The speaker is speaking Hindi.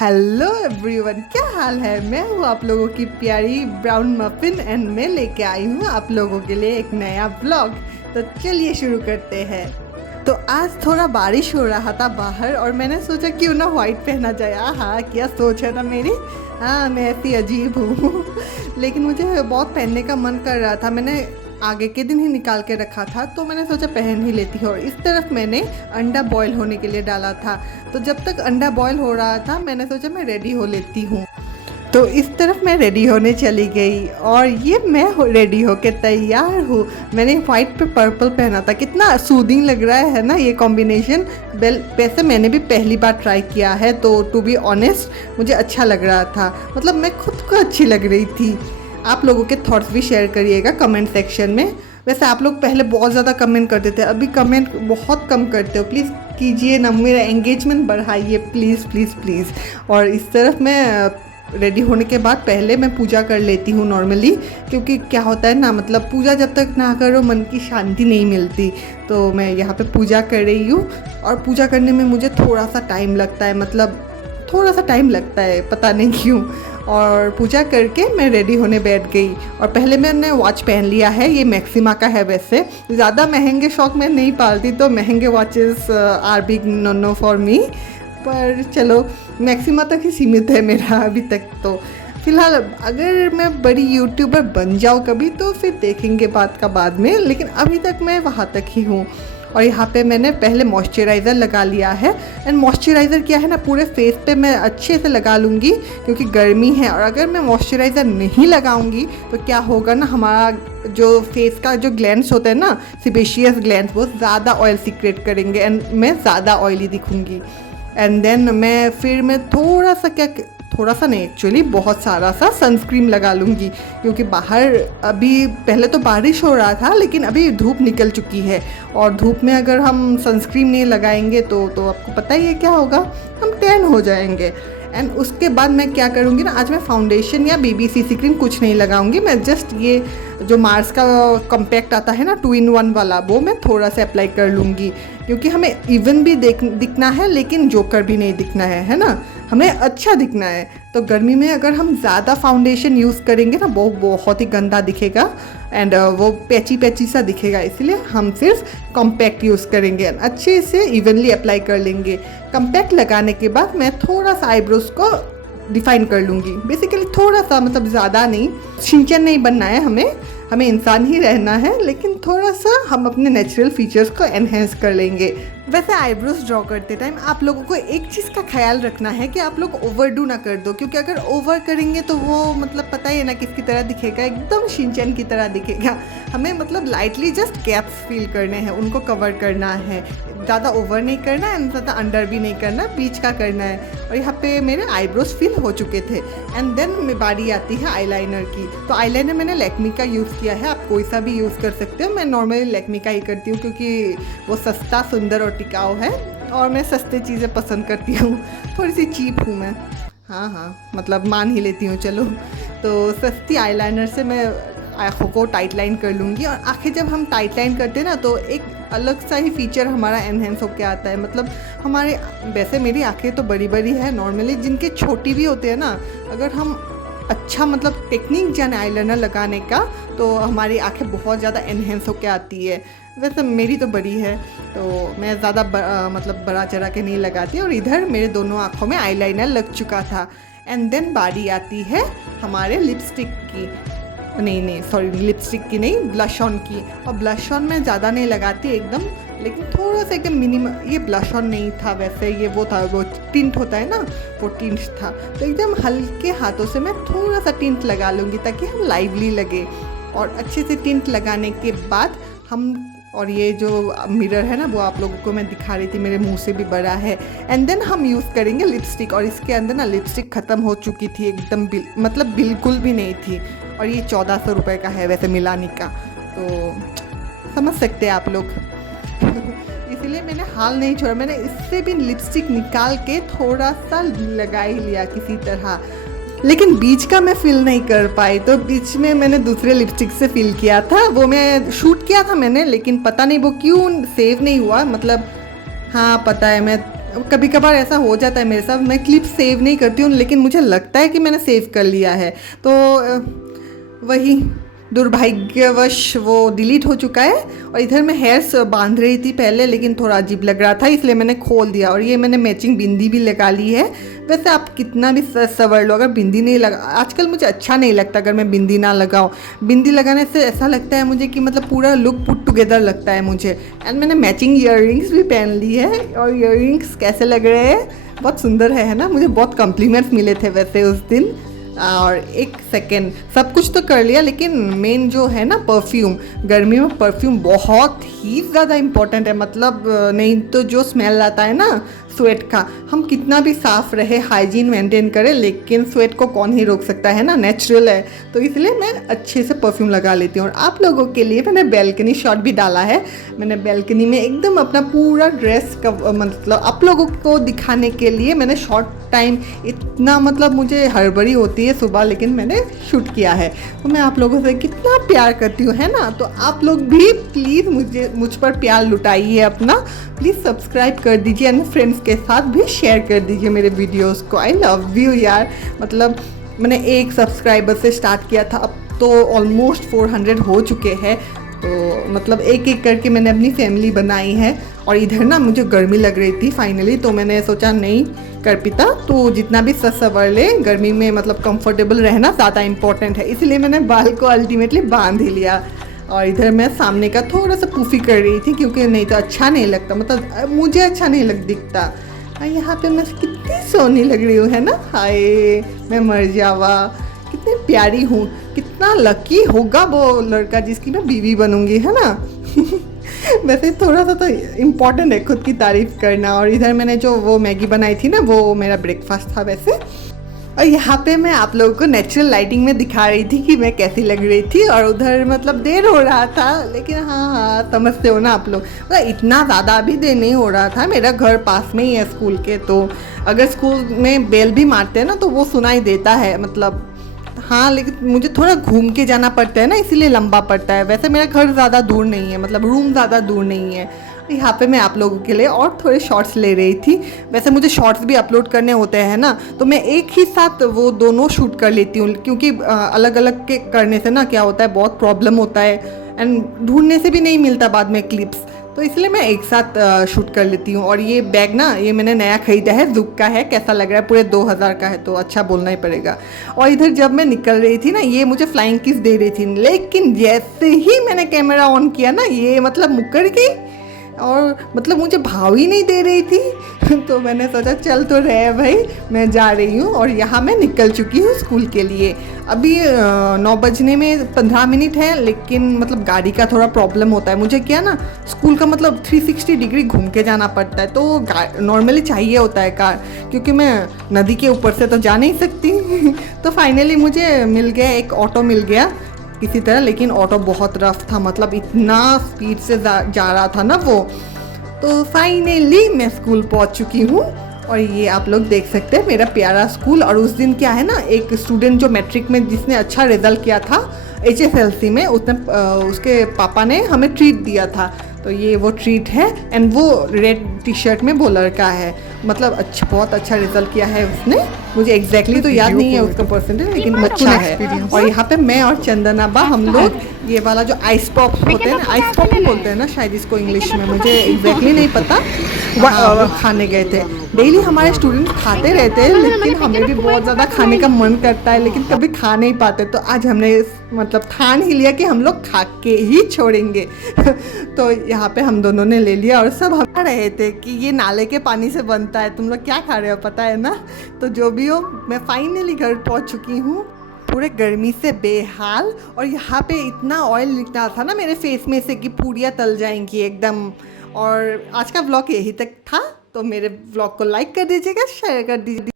हेलो एवरीवन, क्या हाल है। मैं हूँ आप लोगों की प्यारी ब्राउन मफिन एंड मैं लेके आई हूँ आप लोगों के लिए एक नया ब्लॉग। तो चलिए शुरू करते हैं। तो आज थोड़ा बारिश हो रहा था बाहर और मैंने सोचा क्यों ना वाइट पहना जाए। हाँ, क्या सोच है ना मेरी। हाँ, मैं ऐसी अजीब हूँ लेकिन मुझे बहुत पहनने का मन कर रहा था। मैंने आगे के दिन ही निकाल के रखा था तो मैंने सोचा पहन ही लेती हूँ। और इस तरफ मैंने अंडा बॉईल होने के लिए डाला था। तो जब तक अंडा बॉईल हो रहा था मैंने सोचा मैं रेडी हो लेती हूँ। तो इस तरफ मैं रेडी होने चली गई और ये मैं रेडी होके तैयार हूँ। मैंने वाइट पे पर्पल पहना था, कितना सूदिंग लग रहा है ना ये कॉम्बिनेशन। वैसे मैंने भी पहली बार ट्राई किया है तो टू बी ऑनेस्ट मुझे अच्छा लग रहा था। मतलब मैं खुद को अच्छी लग रही थी। आप लोगों के थॉट्स भी शेयर करिएगा कमेंट सेक्शन में। वैसे आप लोग पहले बहुत ज़्यादा कमेंट करते थे, अभी कमेंट बहुत कम करते हो। प्लीज़ कीजिए ना, मेरा एंगेजमेंट बढ़ाइए प्लीज़ प्लीज़ प्लीज़। और इस तरफ मैं रेडी होने के बाद पहले मैं पूजा कर लेती हूँ नॉर्मली, क्योंकि क्या होता है ना, मतलब पूजा जब तक ना करो मन की शांति नहीं मिलती। तो मैं यहाँ पे पूजा कर रही हूँ और पूजा करने में मुझे थोड़ा सा टाइम लगता है, मतलब थोड़ा सा टाइम लगता है, पता नहीं क्यों। और पूजा करके मैं रेडी होने बैठ गई और पहले मैंने वॉच पहन लिया है। ये मैक्सिमा का है। वैसे ज़्यादा महंगे शौक मैं नहीं पालती तो महंगे watches are big no no for me, पर चलो मैक्सिमा तक ही सीमित है मेरा अभी तक। तो फिलहाल अगर मैं बड़ी यूट्यूबर बन जाऊँ कभी तो फिर देखेंगे बात का बाद में, लेकिन अभी तक मैं वहाँ तक ही हूँ। और यहाँ पे मैंने पहले मॉइस्चराइज़र लगा लिया है। एंड मॉइस्चराइज़र क्या है ना, पूरे फेस पे मैं अच्छे से लगा लूँगी क्योंकि गर्मी है। और अगर मैं मॉइस्चराइज़र नहीं लगाऊँगी तो क्या होगा ना, हमारा जो फेस का जो ग्लैंड्स होते हैं ना, सिबेशियस ग्लैंड्स, वो ज़्यादा ऑयल सीक्रेट करेंगे एंड मैं ज़्यादा ऑयली दिखूँगी। एंड देन मैं थोड़ा सा नहीं, एक्चुअली बहुत सारा सा सनस्क्रीन लगा लूँगी क्योंकि बाहर अभी पहले तो बारिश हो रहा था लेकिन अभी धूप निकल चुकी है। और धूप में अगर हम सनस्क्रीन नहीं लगाएंगे तो आपको पता ही है क्या होगा, हम टैन हो जाएंगे। एंड उसके बाद मैं क्या करूँगी ना, आज मैं फाउंडेशन या BB-CC क्रीम कुछ नहीं लगाऊंगी। मैं जस्ट ये जो मार्स का कॉम्पैक्ट आता है ना 2-in-1 वाला, वो मैं थोड़ा सा अप्लाई कर लूँगी क्योंकि हमें इवन भी दिखना है लेकिन जोकर भी नहीं दिखना है ना, हमें अच्छा दिखना है। तो गर्मी में अगर हम ज़्यादा फाउंडेशन यूज़ करेंगे ना वो बहुत ही गंदा दिखेगा एंड वो पैची सा दिखेगा, इसलिए हम सिर्फ कॉम्पैक्ट यूज़ करेंगे। अच्छे से इवनली अप्लाई कर लेंगे। कॉम्पैक्ट लगाने के बाद मैं थोड़ा सा आईब्रोज को डिफाइन कर लूँगी, बेसिकली थोड़ा सा, मतलब ज़्यादा नहीं। शिनचैन नहीं बनना है हमें इंसान ही रहना है, लेकिन थोड़ा सा हम अपने नेचुरल फीचर्स को एनहेंस कर लेंगे। वैसे आईब्रोज ड्रॉ करते टाइम आप लोगों को एक चीज़ का ख्याल रखना है कि आप लोग ओवरडू ना कर दो, क्योंकि अगर ओवर करेंगे तो वो मतलब पता ही है ना किसकी तरह दिखेगा, एकदम शिनचैन की तरह दिखेगा। हमें मतलब लाइटली जस्ट गैप्स फील करने हैं, उनको कवर करना है, ज़्यादा ओवर नहीं करना है, ज़्यादा अंडर भी नहीं करना, बीच का करना है। और यहाँ पे मेरे आईब्रोज फिल हो चुके थे एंड देन बारी आती है आईलाइनर की। तो आईलाइनर मैंने लैक्मी का यूज़ किया है, आप कोई सा भी यूज़ कर सकते हो। मैं नॉर्मली लैक्मी का ही करती हूँ क्योंकि वो सस्ता, सुंदर और टिकाऊ है और मैं सस्ते चीज़ें पसंद करती हूँ। थोड़ी सी चीप हूँ मैं, हाँ मतलब मान ही लेती हूँ चलो। तो सस्ती आईलाइनर से मैं आँखों को टाइट लाइन कर लूँगी। और आँखें जब हम टाइट लाइन करते हैं ना तो एक अलग सा ही फीचर हमारा एनहेंस होकर आता है। मतलब हमारे, वैसे मेरी आँखें तो बड़ी बड़ी है नॉर्मली, जिनके छोटी भी होते हैं ना, अगर हम अच्छा मतलब टेक्निक जाने आईलाइनर लगाने का तो हमारी आंखें बहुत ज़्यादा एनहेंस होकर आती है। वैसे मेरी तो बड़ी है तो मैं ज़्यादा मतलब बड़ा चढ़ा के नहीं लगाती। और इधर मेरे दोनों आँखों में आईलाइनर लग चुका था। एंड देन बारी आती है हमारे लिपस्टिक की, नहीं सॉरी, लिपस्टिक की नहीं, ब्लश ऑन की। और ब्लश ऑन मैं ज़्यादा नहीं लगाती एकदम, लेकिन थोड़ा सा एकदम मिनिमम। ये ब्लश ऑन नहीं था वैसे, ये वो था, वो टिंट होता है ना, वो टिंट था। तो एकदम हल्के हाथों से मैं थोड़ा सा टिंट लगा लूँगी ताकि हम लाइवली लगे। और अच्छे से टिंट लगाने के बाद हम, और ये जो मिरर है ना वो आप लोगों को मैं दिखा रही थी, मेरे मुंह से भी बड़ा है। एंड देन हम यूज़ करेंगे लिपस्टिक। और इसके अंदर ना लिपस्टिक ख़त्म हो चुकी थी एकदम, मतलब बिल्कुल भी नहीं थी। और ये 1400 रुपये का है वैसे मिलानी का, तो समझ सकते हैं आप लोग इसलिए मैंने हाल नहीं छोड़ा, मैंने इससे भी लिपस्टिक निकाल के थोड़ा सा लगा ही लिया किसी तरह। लेकिन बीच का मैं फिल नहीं कर पाई, तो बीच में मैंने दूसरे लिपस्टिक से फिल किया था। वो मैं शूट किया था मैंने, लेकिन पता नहीं वो क्यों सेव नहीं हुआ। मतलब हाँ पता है, मैं कभी कभार ऐसा हो जाता है मेरे साथ, मैं क्लिप सेव नहीं करती हूँ लेकिन मुझे लगता है कि मैंने सेव कर लिया है, तो वही दुर्भाग्यवश वो डिलीट हो चुका है। और इधर मैं हेयर्स बांध रही थी पहले, लेकिन थोड़ा अजीब लग रहा था इसलिए मैंने खोल दिया। और ये मैंने मैचिंग बिंदी भी लगा ली है। वैसे आप कितना भी सवर लो, अगर बिंदी नहीं लगा, आजकल मुझे अच्छा नहीं लगता अगर मैं बिंदी ना लगाऊं। बिंदी लगाने से ऐसा लगता है मुझे कि मतलब पूरा लुक पुट टुगेदर लगता है मुझे। एंड मैंने मैचिंग ईयररिंग्स भी पहन ली है। और ईयररिंग्स कैसे लग रहे हैं? बहुत सुंदर है ना? मुझे बहुत कॉम्प्लीमेंट्स मिले थे वैसे उस दिन। और एक सेकेंड, सब कुछ तो कर लिया लेकिन मेन जो है ना परफ्यूम, गर्मी में परफ्यूम बहुत ही ज़्यादा इम्पोर्टेंट है। मतलब नहीं तो जो स्मेल आता है ना स्वेट का, हम कितना भी साफ़ रहे, हाइजीन मेंटेन करें, लेकिन स्वेट को कौन ही रोक सकता है ना, नेचुरल है। तो इसलिए मैं अच्छे से परफ्यूम लगा लेती हूँ। और आप लोगों के लिए मैंने बैल्कनी शॉट भी डाला है। मैंने बैल्कनी में एकदम अपना पूरा ड्रेस का मतलब आप लोगों को दिखाने के लिए मैंने शॉर्ट टाइम, इतना मतलब मुझे हड़बड़ी होती है सुबह, लेकिन मैंने शूट किया है। तो मैं आप लोगों से कितना प्यार करती हूँ, है ना? तो आप लोग भी प्लीज़ मुझ पर प्यार लुटाइए अपना। प्लीज़ सब्सक्राइब कर दीजिए एंड फ्रेंड्स के साथ भी शेयर कर दीजिए मेरे वीडियोस को। आई लव यू यार। मतलब मैंने एक सब्सक्राइबर से स्टार्ट किया था, अब तो ऑलमोस्ट 400 हो चुके हैं। तो मतलब एक एक करके मैंने अपनी फैमिली बनाई है। और इधर ना मुझे गर्मी लग रही थी फाइनली, तो मैंने सोचा नहीं कर पिता, तो जितना भी सवर ले, गर्मी में मतलब कंफर्टेबल रहना ज़्यादा इम्पोर्टेंट है, इसलिए मैंने बाल को अल्टीमेटली बांध ही लिया। और इधर मैं सामने का थोड़ा सा पुफी कर रही थी, क्योंकि नहीं तो अच्छा नहीं लगता, मतलब मुझे अच्छा नहीं दिखता। यहाँ पे मैं कितनी सोनी लग रही हूँ, है ना? हाय मैं मर जावा, कितनी प्यारी हूँ। कितना लकी होगा वो लड़का जिसकी मैं बीवी बनूंगी, है ना? वैसे थोड़ा सा तो इम्पॉर्टेंट है खुद की तारीफ़ करना। और इधर मैंने जो वो मैगी बनाई थी ना, वो मेरा ब्रेकफास्ट था वैसे। और यहाँ पे मैं आप लोगों को नेचुरल लाइटिंग में दिखा रही थी कि मैं कैसी लग रही थी। और उधर मतलब देर हो रहा था, लेकिन हाँ समझते हो ना आप लोग, मतलब इतना ज़्यादा भी देर नहीं हो रहा था। मेरा घर पास में ही है स्कूल के, तो अगर स्कूल में बेल भी मारते हैं ना तो वो सुनाई देता है, मतलब हाँ। लेकिन मुझे थोड़ा घूम के जाना पड़ता है ना, इसीलिए लंबा पड़ता है। वैसे मेरा घर ज़्यादा दूर नहीं है, मतलब रूम ज़्यादा दूर नहीं है। यहाँ पे मैं आप लोगों के लिए और थोड़े शॉर्ट्स ले रही थी। वैसे मुझे शॉर्ट्स भी अपलोड करने होते हैं ना, तो मैं एक ही साथ वो दोनों शूट कर लेती हूँ, क्योंकि अलग अलग के करने से ना क्या होता है, बहुत प्रॉब्लम होता है एंड ढूंढने से भी नहीं मिलता बाद में क्लिप्स। तो इसलिए मैं एक साथ शूट कर लेती हूँ। और ये बैग ना, ये मैंने नया ख़रीदा है, ज़ुक का है। कैसा लग रहा है? पूरे 2000 का है, तो अच्छा बोलना ही पड़ेगा। और इधर जब मैं निकल रही थी ना, ये मुझे फ्लाइंग किस दे रही थी, लेकिन जैसे ही मैंने कैमरा ऑन किया ना, ये मतलब मुकर गई और मतलब मुझे भाव ही नहीं दे रही थी। तो मैंने सोचा चल तो रहे भाई, मैं जा रही हूँ। और यहाँ मैं निकल चुकी हूँ स्कूल के लिए। अभी 9 बजने में 15 मिनट है, लेकिन मतलब गाड़ी का थोड़ा प्रॉब्लम होता है मुझे। क्या ना, स्कूल का मतलब 360 डिग्री घूम के जाना पड़ता है, तो नॉर्मली चाहिए होता है कार, क्योंकि मैं नदी के ऊपर से तो जा नहीं सकती। तो फाइनली मुझे मिल गया, एक ऑटो मिल गया किसी तरह, लेकिन ऑटो बहुत रफ था, मतलब इतना स्पीड से जा रहा था ना वो। तो फाइनली मैं स्कूल पहुंच चुकी हूँ। और ये आप लोग देख सकते हैं मेरा प्यारा स्कूल। और उस दिन क्या है ना, एक स्टूडेंट जो मैट्रिक में जिसने अच्छा रिजल्ट किया था HSLC में, उसके पापा ने हमें ट्रीट दिया था। तो ये वो ट्रीट है एंड वो रेड टी-शर्ट में वो लड़का है, मतलब अच्छा, बहुत अच्छा रिजल्ट किया है उसने। मुझे एग्जैक्टली तो याद नहीं है उसका परसेंटेज, लेकिन अच्छा है। और यहाँ पे मैं और चंदना बा, हम लोग ये वाला जो आइस पॉप होते हैं ना, आइस पॉप ही बोलते हैं ना शायद इसको इंग्लिश में, मुझे एग्जैक्टली नहीं पता, वो खाने गए थे। डेली हमारे स्टूडेंट्स खाते रहते हैं, लेकिन हमें भी बहुत ज़्यादा खाने का मन करता है, लेकिन कभी खा नहीं पाते। तो आज हमने मतलब ठान ही लिया कि हम लोग खा के ही छोड़ेंगे। तो यहाँ पे हम दोनों ने ले लिया और सब हम रहे थे कि ये नाले के पानी से बनता है, तुम लोग क्या खा रहे हो पता है ना। तो जो भी हो, मैं फाइनली घर पहुँच चुकी हूँ, पूरे गर्मी से बेहाल। और यहाँ पे इतना ऑयल निकला था ना मेरे फेस में से कि पूड़ियाँ तल जाएंगी एकदम। और आज का व्लॉग यही तक था, तो मेरे व्लॉग को लाइक कर दीजिएगा, शेयर कर दीजिए।